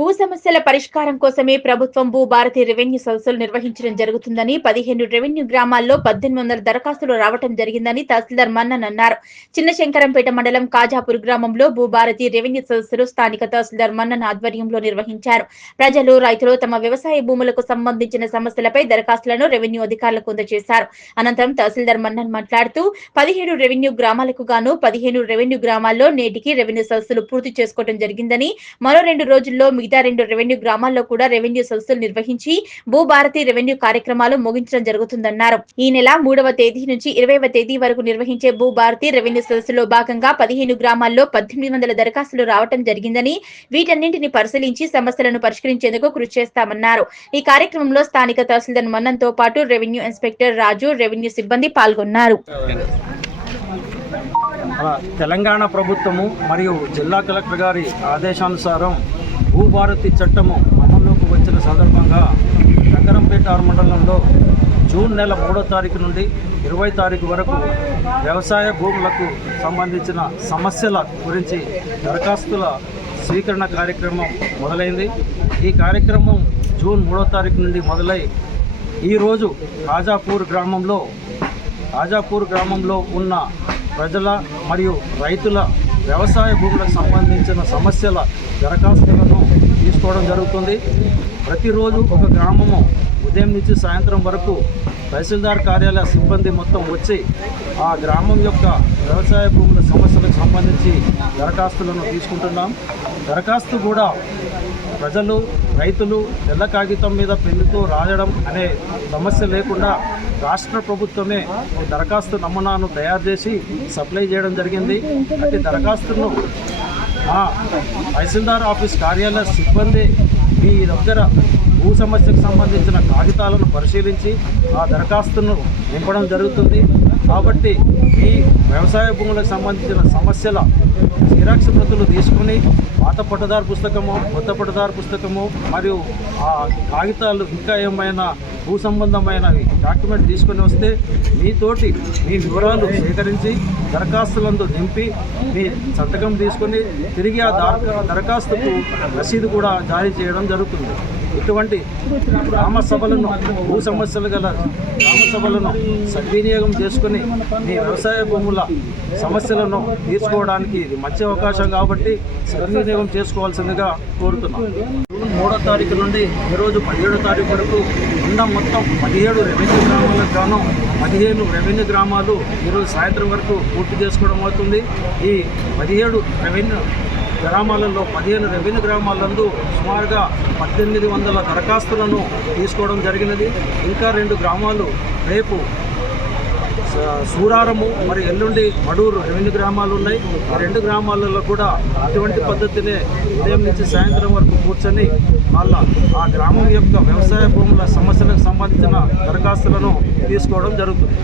భూ సమస్యల పరిష్కారం కోసమే ప్రభుత్వం భూభారతి రెవెన్యూ సదస్సులు నిర్వహించడం జరుగుతుందని 15 రెవెన్యూ గ్రామాల్లో 1800 దరఖాస్తులు రావడం జరిగిందని తహసీల్దార్ మన్నన్ అన్నారు. చిన్న శంకరంపేట మండలం కాజాపూర్ గ్రామంలో భూభారతి రెవెన్యూ సదస్సులు స్థానిక తహసీల్దార్ మన్నన్ ఆధ్వర్యంలో నిర్వహించారు. ప్రజలు, రైతులు తమ వ్యవసాయ భూములకు సంబంధించిన సమస్యలపై దరఖాస్తులను రెవెన్యూ అధికారులకు అందజేశారు. అనంతరం తహసీల్దార్ మన్నన్ మాట్లాడుతూ 17 రెవెన్యూ గ్రామాలకు గాను 15 రెవెన్యూ గ్రామాల్లో నేటికి రెవెన్యూ సదస్సులు పూర్తి చేసుకోవడం జరిగిందని, మరో 2 రోజుల్లో మిగతా 2 రెవెన్యూ గ్రామాల్లో కూడా రెవెన్యూ సదస్సులు నిర్వహించి భూభారతి రెవెన్యూ కార్యక్రమాలు ముగించడం జరుగుతుందన్నారు. ఈ నెల 3వ తేదీ నుంచి 20వ తేదీ వరకు నిర్వహించే భూభారతి రెవెన్యూ సదస్సులో భాగంగా 15 గ్రామాల్లో 1800 దరఖాస్తులు రావడం జరిగిందని, వీటన్నింటిని పరిశీలించి సమస్యలను పరిష్కరించేందుకు కృషి చేస్తామన్నారు. ఈ కార్యక్రమంలో స్థానిక తహసీల్దార్ మన్నన్ తో పాటు రెవెన్యూ ఇన్స్పెక్టర్ రాజు, రెవెన్యూ సిబ్బంది పాల్గొన్నారు. తెలంగాణ ప్రభుత్వము మరియు జిల్లా కలెక్టర్ గారి ఆదేశానుసారం భూభారతి చట్టము అమల్లోకి వచ్చిన సందర్భంగా శంకరంపేట మండలంలో జూన్ నెల 3వ తారీఖు నుండి 20వ తారీఖు వరకు వ్యవసాయ భూములకు సంబంధించిన సమస్యల గురించి దరఖాస్తుల స్వీకరణ కార్యక్రమం మొదలైంది. ఈ కార్యక్రమం జూన్ 3వ తారీఖు నుండి మొదలై ఈరోజు కాజాపూర్ గ్రామంలో ఉన్న ప్రజల మరియు రైతుల వ్యవసాయ భూములకు సంబంధించిన సమస్యల దరఖాస్తులను తీసుకోవడం జరుగుతుంది. ప్రతిరోజు ఒక గ్రామము ఉదయం నుంచి సాయంత్రం వరకు తహసీల్దార్ కార్యాలయ సిబ్బంది మొత్తం వచ్చి ఆ గ్రామం యొక్క వ్యవసాయ భూముల సమస్యలకు సంబంధించి దరఖాస్తులను తీసుకుంటున్నాం. దరఖాస్తు కూడా ప్రజలు, రైతులు తెల్ల కాగితం మీద పెన్నుతో రాయడం అనే సమస్య లేకుండా రాష్ట్ర ప్రభుత్వమే దరఖాస్తు నమూనాను తయారు చేసి సప్లై చేయడం జరిగింది. అట్టి దరఖాస్తును తహసీల్దార్ ఆఫీస్ కార్యాలయ సిబ్బంది మీ దగ్గర భూ సమస్యకు సంబంధించిన కాగితాలను పరిశీలించి ఆ దరఖాస్తును నింపడం జరుగుతుంది. కాబట్టి ఈ వ్యవసాయ భూములకు సంబంధించిన సమస్యల జిరాక్స్ ప్రతులు తీసుకుని పాత పట్టదారు పుస్తకము, కొత్త పట్టదారు పుస్తకము మరియు ఆ కాగితాలు ఇంకా ఏమైనా భూ సంబంధమైనవి డాక్యుమెంట్ తీసుకొని వస్తే మీతోటి మీ వివరాలు సేకరించి దరఖాస్తులందు నింపి మీ సంతకం తీసుకొని తిరిగి ఆ దరఖాస్తుకు రసీదు కూడా జారీ చేయడం జరుగుతుంది. ఇటువంటి గ్రామ సభలను, భూ సమస్యలు గల గ్రామ సభలను సద్వినియోగం చేసుకుని మీ వ్యవసాయ భూముల సమస్యలను తీర్చుకోవడానికి ఇది మంచి అవకాశం కాబట్టి సద్వినియోగం చేసుకోవాల్సిందిగా కోరుతున్నాం. జూన్ 3వ తారీఖు నుండి ఈరోజు 17వ తారీఖు వరకు ఉన్న మొత్తం 17 రెవెన్యూ గ్రామాలకు గాను 15 రెవెన్యూ గ్రామాలు ఈరోజు సాయంత్రం వరకు పూర్తి చేసుకోవడం అవుతుంది. ఈ 17 రెవెన్యూ గ్రామాలలో 15 రెవెన్యూ గ్రామాలందు సుమారుగా 1800 దరఖాస్తులను తీసుకోవడం జరిగినది. ఇంకా 2 గ్రామాలు రేపు సూరారము మరియు ఎల్లుండి మడూరు రెవెన్యూ గ్రామాలు ఉన్నాయి. ఆ 2 గ్రామాలలో కూడా అటువంటి పద్ధతినే ఉదయం నుంచి సాయంత్రం వరకు కూర్చొని ఆ గ్రామం యొక్క వ్యవసాయ భూముల సమస్యలకు సంబంధించిన దరఖాస్తులను తీసుకోవడం జరుగుతుంది.